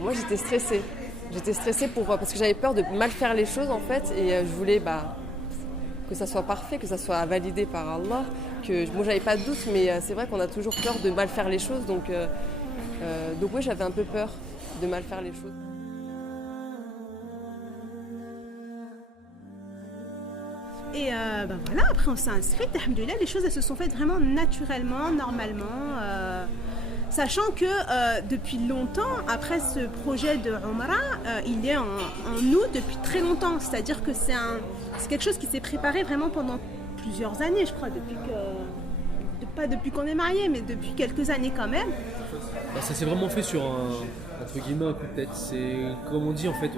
Moi, j'étais stressée. J'étais stressée parce que j'avais peur de mal faire les choses, en fait. Et je voulais que ça soit parfait, que ça soit validé par Allah. Moi, j'avais pas de doute, mais c'est vrai qu'on a toujours peur de mal faire les choses. Donc oui, j'avais un peu peur de mal faire les choses. Et voilà, après on s'est inscrite, alhamdoulilah, les choses elles se sont faites vraiment naturellement, normalement. Sachant que depuis longtemps, après ce projet de Umrah, il est en nous depuis très longtemps. C'est-à-dire que c'est quelque chose qui s'est préparé vraiment pendant plusieurs années, je crois, pas depuis qu'on est mariés, mais depuis quelques années quand même. Ça s'est vraiment fait sur entre guillemets, un coup de tête. C'est comme on dit en fait,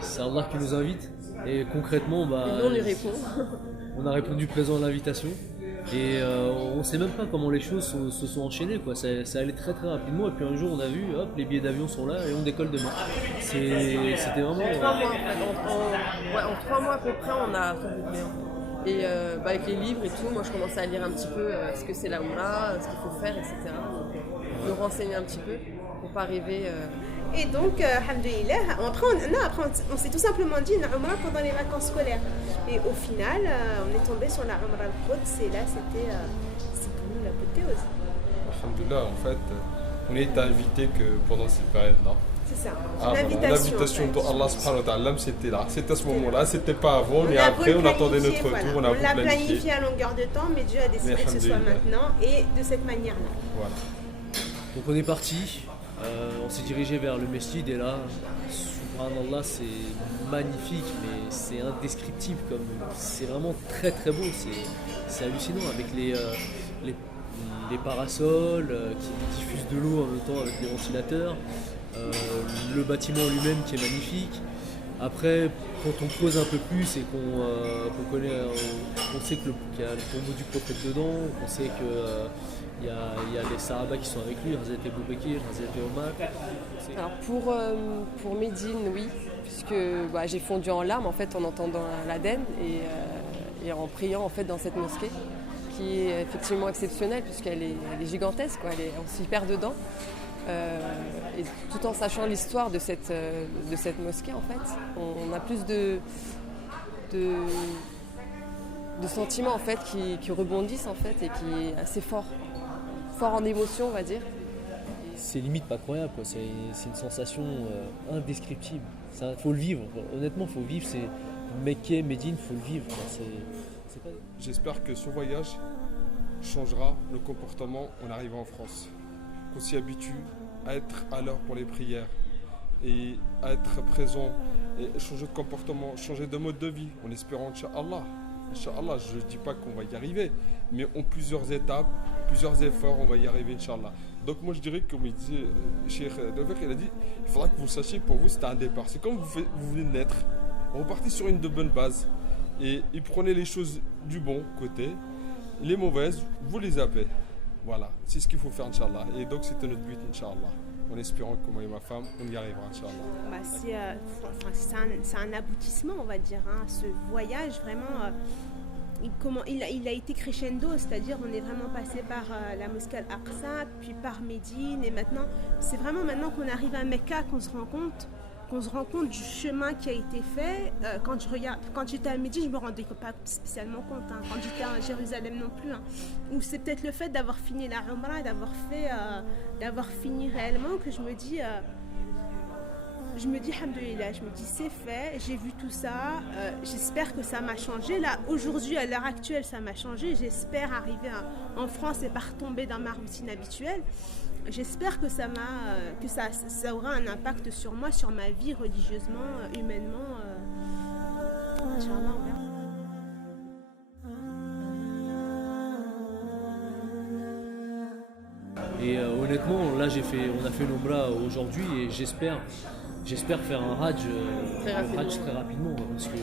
c'est Allah qui nous invite. Et concrètement, et nous, on lui répond. On a répondu présent à l'invitation. Et on sait même pas comment les choses se sont enchaînées, quoi. Ça allait très très rapidement. Et puis un jour, on a vu, hop, les billets d'avion sont là et on décolle demain. C'était vraiment. En 3 mois, en 3 mois à peu près, on a tout bouclé. Et avec les livres et tout, moi je commençais à lire un petit peu ce que c'est la Umrah, ce qu'il faut faire, etc. Donc, me renseigner un petit peu pour pas arriver. Et donc, alhamdoulilah, après on s'est tout simplement dit une Umrah pendant les vacances scolaires. Et au final, on est tombé sur la Umrah al-Quds et là c'est pour nous la l'apothéose. Alhamdoulilah, en fait, on est invité que pendant cette période-là. C'est ça, l'invitation d'Allah subhanahu wa ta'ala, c'était là, c'était à ce moment-là, c'était pas avant, et après on attendait notre tour, on l'a planifié à longueur de temps, mais Dieu a décidé que ce soit maintenant et de cette manière-là. Voilà. Donc on est parti, on s'est dirigé vers le mesjid et là, subhanallah, c'est magnifique, mais c'est indescriptible, c'est vraiment très très beau, c'est hallucinant avec les parasols qui diffusent de l'eau en même temps avec les ventilateurs. Le bâtiment lui-même qui est magnifique. Après, quand on creuse un peu plus et qu'on sait qu'il y a le tombeau du prophète dedans, qu'on sait qu'il y a les Sahaba qui sont avec lui, Hazrat Abu Bakr, Hazrat Omar. Alors pour Médine, oui, puisque j'ai fondu en larmes en fait en entendant l'Aden et en priant en fait dans cette mosquée qui est effectivement exceptionnelle puisqu'elle est gigantesque, quoi, on s'y perd dedans. Et tout en sachant l'histoire de cette mosquée, en fait, on a plus de sentiments en fait qui rebondissent en fait et qui est assez fort en émotion, on va dire. C'est limite pas croyable, quoi. C'est une sensation indescriptible. Ça, faut le vivre. Honnêtement, faut vivre. C'est Mecque, Médine, faut le vivre. C'est pas... J'espère que ce voyage changera le comportement en arrivant en France. Qu'on s'y habitue à être à l'heure pour les prières et à être présent et changer de comportement, changer de mode de vie en espérant Inch'Allah. Inch'Allah, je ne dis pas qu'on va y arriver, mais en plusieurs étapes, plusieurs efforts, on va y arriver Inch'Allah. Donc moi je dirais, comme il disait Cheikh Dever, il a dit, il faudra que vous sachiez, pour vous c'était un départ. C'est comme vous venez de naître, repartez sur une de bonne base et prenez les choses du bon côté, les mauvaises, vous les zappez. Voilà, c'est ce qu'il faut faire, Inch'Allah. Et donc, c'était notre but, Inch'Allah. En espérant que moi et ma femme, on y arrivera, Inch'Allah. C'est un aboutissement, on va dire. Hein. Ce voyage, vraiment, il a été crescendo. C'est-à-dire, on est vraiment passé par la mosquée Al-Aqsa, puis par Médine. Et maintenant, c'est vraiment maintenant qu'on arrive à Mecca qu'on se rend compte du chemin qui a été fait. Quand j'étais à Médine, je me rendais pas spécialement compte. Hein. Quand j'étais à Jérusalem non plus. Hein. Ou c'est peut-être le fait d'avoir fini la Umrah, d'avoir fini réellement que je me dis, alhamdoulilah, je me dis c'est fait, j'ai vu tout ça, j'espère que ça m'a changé. Là, aujourd'hui, à l'heure actuelle, ça m'a changé. J'espère arriver en France et pas retomber dans ma routine habituelle. J'espère que ça aura un impact sur moi, sur ma vie religieusement, humainement. Inch'Allah, on verra. Et honnêtement, là on a fait l'Umrah aujourd'hui et j'espère faire un Hajj très rapidement parce que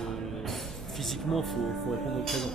physiquement, faut répondre au présent.